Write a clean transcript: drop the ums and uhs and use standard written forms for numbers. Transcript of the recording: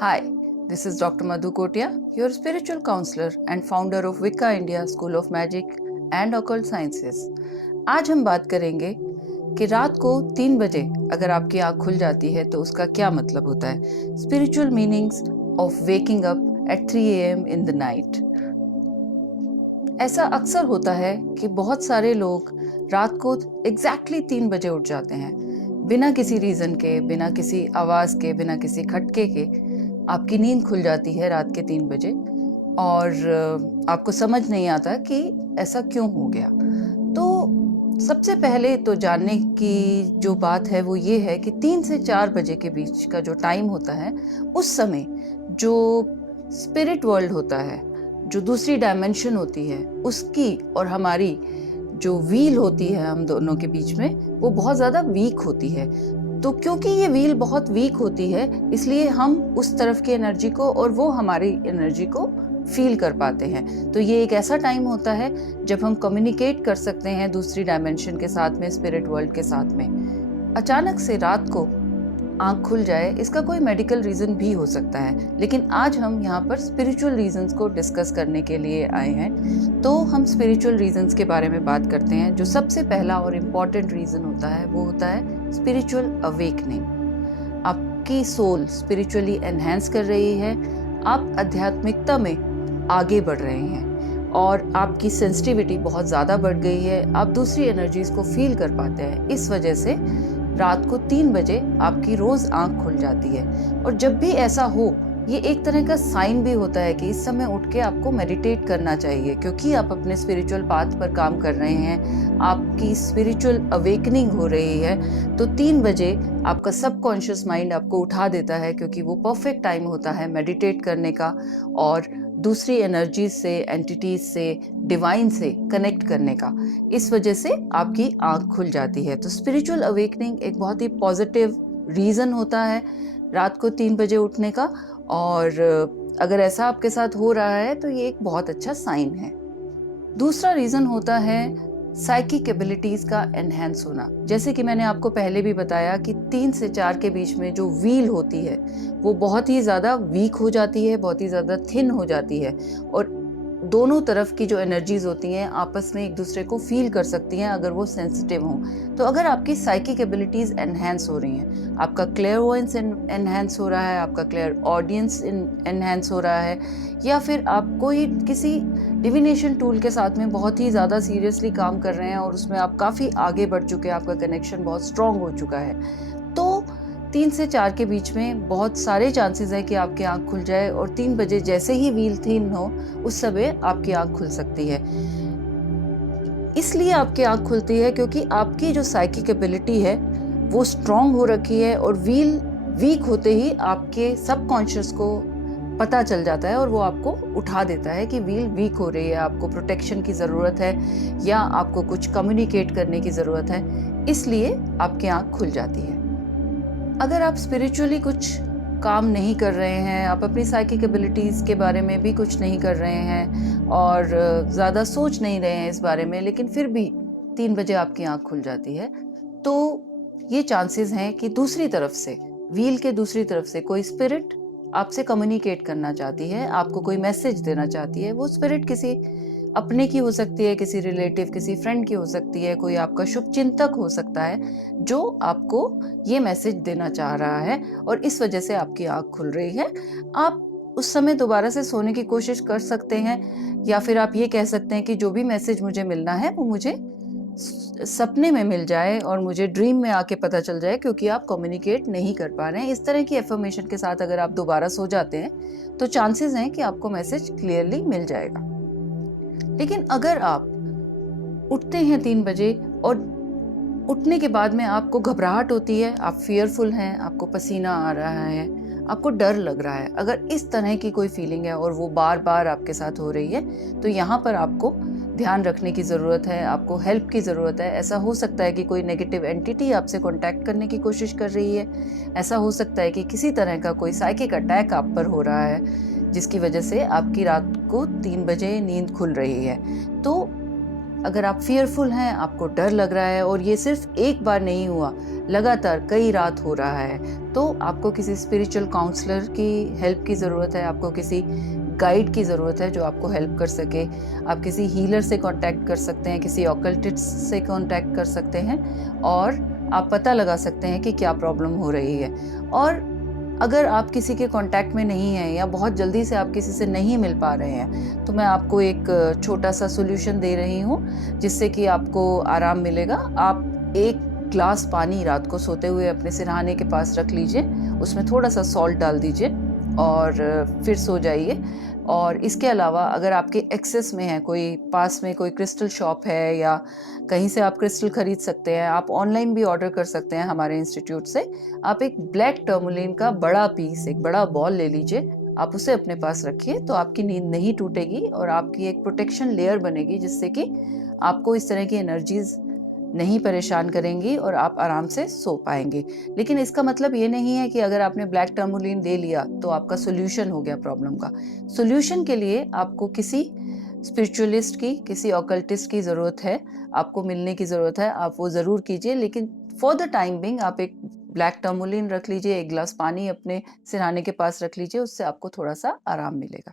Hi, this is Dr. Madhu Kotia, your spiritual counselor and founder of Wicca India School of Magic and Occult Sciences. आज हम बात करेंगे कि रात को 3 बजे अगर आपकी आँख खुल जाती है तो उसका क्या मतलब होता है। Spiritual meanings of waking up at 3 AM in the night. ऐसा अक्सर होता है कि बहुत सारे लोग रात को एग्जैक्टली 3 बजे उठ जाते हैं, बिना किसी रीज़न के, बिना किसी आवाज़ के, बिना किसी खटके के आपकी नींद खुल जाती है रात के 3 बजे और आपको समझ नहीं आता कि ऐसा क्यों हो गया। तो सबसे पहले तो जानने की जो बात है वो ये है कि 3 से 4 बजे के बीच का जो टाइम होता है, उस समय जो स्पिरिट वर्ल्ड होता है, जो दूसरी डायमेंशन होती है, उसकी और हमारी जो व्हील होती है हम दोनों के बीच में, वो बहुत ज़्यादा वीक होती है। तो क्योंकि ये व्हील बहुत वीक होती है, इसलिए हम उस तरफ की एनर्जी को और वो हमारी एनर्जी को फील कर पाते हैं। तो ये एक ऐसा टाइम होता है जब हम कम्युनिकेट कर सकते हैं दूसरी डायमेंशन के साथ में, स्पिरिट वर्ल्ड के साथ में। अचानक से रात को आँख खुल जाए, इसका कोई मेडिकल रीज़न भी हो सकता है, लेकिन आज हम यहाँ पर स्पिरिचुअल रीजंस को डिस्कस करने के लिए आए हैं। तो हम स्पिरिचुअल रीजंस के बारे में बात करते हैं। जो सबसे पहला और इम्पॉर्टेंट रीज़न होता है वो होता है स्पिरिचुअल अवेकनिंग। आपकी सोल स्पिरिचुअली एनहेंस कर रही है, आप आध्यात्मिकता में आगे बढ़ रहे हैं और आपकी सेंसिटिविटी बहुत ज़्यादा बढ़ गई है, आप दूसरी एनर्जीज़ को फील कर पाते हैं। इस वजह से रात को 3 बजे आपकी रोज आंख खुल जाती है। और जब भी ऐसा हो, ये एक तरह का साइन भी होता है कि इस समय उठ के आपको मेडिटेट करना चाहिए, क्योंकि आप अपने स्पिरिचुअल पाथ पर काम कर रहे हैं, आपकी स्पिरिचुअल अवेकनिंग हो रही है। तो 3 बजे आपका सबकॉन्शियस माइंड आपको उठा देता है, क्योंकि वो परफेक्ट टाइम होता है मेडिटेट करने का और दूसरी एनर्जीज से, एंटिटीज से, डिवाइन से कनेक्ट करने का। इस वजह से आपकी आंख खुल जाती है। तो स्पिरिचुअल अवेकनिंग एक बहुत ही पॉजिटिव रीज़न होता है रात को 3 बजे उठने का, और अगर ऐसा आपके साथ हो रहा है तो ये एक बहुत अच्छा साइन है। दूसरा रीज़न होता है साइकिक एबिलिटीज़ का एनहेंस होना। जैसे कि मैंने आपको पहले भी बताया कि 3 से 4 के बीच में जो व्हील होती है वो बहुत ही ज़्यादा वीक हो जाती है, बहुत ही ज़्यादा थिन हो जाती है, और दोनों तरफ की जो एनर्जीज होती हैं आपस में एक दूसरे को फील कर सकती हैं अगर वो सेंसिटिव हों। तो अगर आपकी साइकिक एबिलिटीज़ एनहेंस हो रही हैं, आपका क्लेयरवॉयंस एनहेंस हो रहा है, आपका क्लियर ऑडियंस एनहेंस हो रहा है, या फिर आप कोई किसी डिविनेशन टूल के साथ में बहुत ही ज़्यादा सीरियसली काम कर रहे हैं और उसमें आप काफ़ी आगे बढ़ चुके हैं, आपका कनेक्शन बहुत स्ट्रॉन्ग हो चुका है, तो 3 से 4 के बीच में बहुत सारे चांसेस है कि आपकी आंख खुल जाए, और 3 बजे जैसे ही व्हील थिन हो उस समय आपकी आंख खुल सकती है। इसलिए आपकी आंख खुलती है क्योंकि आपकी जो साइकिक एबिलिटी है वो स्ट्रॉन्ग हो रखी है, और व्हील वीक होते ही आपके सबकॉन्शियस को पता चल जाता है और वो आपको उठा देता है कि व्हील वीक हो रही है, आपको प्रोटेक्शन की ज़रूरत है या आपको कुछ कम्युनिकेट करने की ज़रूरत है, इसलिए आपकी आंख खुल जाती है। अगर आप स्पिरिचुअली कुछ काम नहीं कर रहे हैं, आप अपनी साइकिक एबिलिटीज़ के बारे में भी कुछ नहीं कर रहे हैं और ज़्यादा सोच नहीं रहे हैं इस बारे में, लेकिन फिर भी 3 बजे आपकी आंख खुल जाती है, तो ये चांसेस हैं कि दूसरी तरफ से, व्हील के दूसरी तरफ से कोई स्पिरिट आपसे कम्युनिकेट करना चाहती है, आपको कोई मैसेज देना चाहती है। वो स्पिरिट किसी अपने की हो सकती है, किसी रिलेटिव, किसी फ्रेंड की हो सकती है, कोई आपका शुभ चिंतक हो सकता है जो आपको ये मैसेज देना चाह रहा है, और इस वजह से आपकी आंख खुल रही है। आप उस समय दोबारा से सोने की कोशिश कर सकते हैं, या फिर आप ये कह सकते हैं कि जो भी मैसेज मुझे मिलना है वो मुझे सपने में मिल जाए और मुझे ड्रीम में आके पता चल जाए, क्योंकि आप कम्युनिकेट नहीं कर पा रहे हैं। इस तरह की एफर्मेशन के साथ अगर आप दोबारा सो जाते हैं तो चांसेस हैं कि आपको मैसेज क्लियरली मिल जाएगा। लेकिन अगर आप उठते हैं 3 बजे और उठने के बाद में आपको घबराहट होती है, आप फियरफुल हैं, आपको पसीना आ रहा है, आपको डर लग रहा है, अगर इस तरह की कोई फीलिंग है और वो बार बार आपके साथ हो रही है, तो यहाँ पर आपको ध्यान रखने की ज़रूरत है, आपको हेल्प की ज़रूरत है। ऐसा हो सकता है कि कोई नेगेटिव एंटिटी आपसे कांटेक्ट करने की कोशिश कर रही है, ऐसा हो सकता है कि किसी तरह का कोई साइकिक अटैक आप पर हो रहा है, जिसकी वजह से आपकी रात को 3 बजे नींद खुल रही है। तो अगर आप फियरफुल हैं, आपको डर लग रहा है और ये सिर्फ एक बार नहीं हुआ, लगातार कई रात हो रहा है, तो आपको किसी स्पिरिचुअल काउंसलर की हेल्प की ज़रूरत है, आपको किसी गाइड की ज़रूरत है जो आपको हेल्प कर सके। आप किसी हीलर से कांटेक्ट कर सकते हैं, किसी ऑकल्टिस्ट से कांटेक्ट कर सकते हैं और आप पता लगा सकते हैं कि क्या प्रॉब्लम हो रही है। और अगर आप किसी के कांटेक्ट में नहीं हैं या बहुत जल्दी से आप किसी से नहीं मिल पा रहे हैं, तो मैं आपको एक छोटा सा सॉल्यूशन दे रही हूँ जिससे कि आपको आराम मिलेगा। आप एक ग्लास पानी रात को सोते हुए अपने सिरहाने के पास रख लीजिए, उसमें थोड़ा सा सॉल्ट डाल दीजिए और फिर सो जाइए। और इसके अलावा अगर आपके एक्सेस में है, कोई पास में कोई क्रिस्टल शॉप है या कहीं से आप क्रिस्टल खरीद सकते हैं, आप ऑनलाइन भी ऑर्डर कर सकते हैं हमारे इंस्टीट्यूट से। आप एक ब्लैक टर्मोलिन का बड़ा पीस, एक बड़ा बॉल ले लीजिए, आप उसे अपने पास रखिए, तो आपकी नींद नहीं टूटेगी और आपकी एक प्रोटेक्शन लेयर बनेगी जिससे कि आपको इस तरह की एनर्जीज नहीं परेशान करेंगी और आप आराम से सो पाएंगे। लेकिन इसका मतलब ये नहीं है कि अगर आपने ब्लैक टर्मोलिन ले लिया तो आपका सोल्यूशन हो गया प्रॉब्लम का। सोल्यूशन के लिए आपको किसी स्पिरिचुअलिस्ट की, किसी ऑकल्टिस्ट की ज़रूरत है, आपको मिलने की ज़रूरत है, आप वो ज़रूर कीजिए। लेकिन फॉर द टाइम बिंग आप एक ब्लैक टर्मोलिन रख लीजिए, एक गिलास पानी अपने सिरहाने के पास रख लीजिए, उससे आपको थोड़ा सा आराम मिलेगा।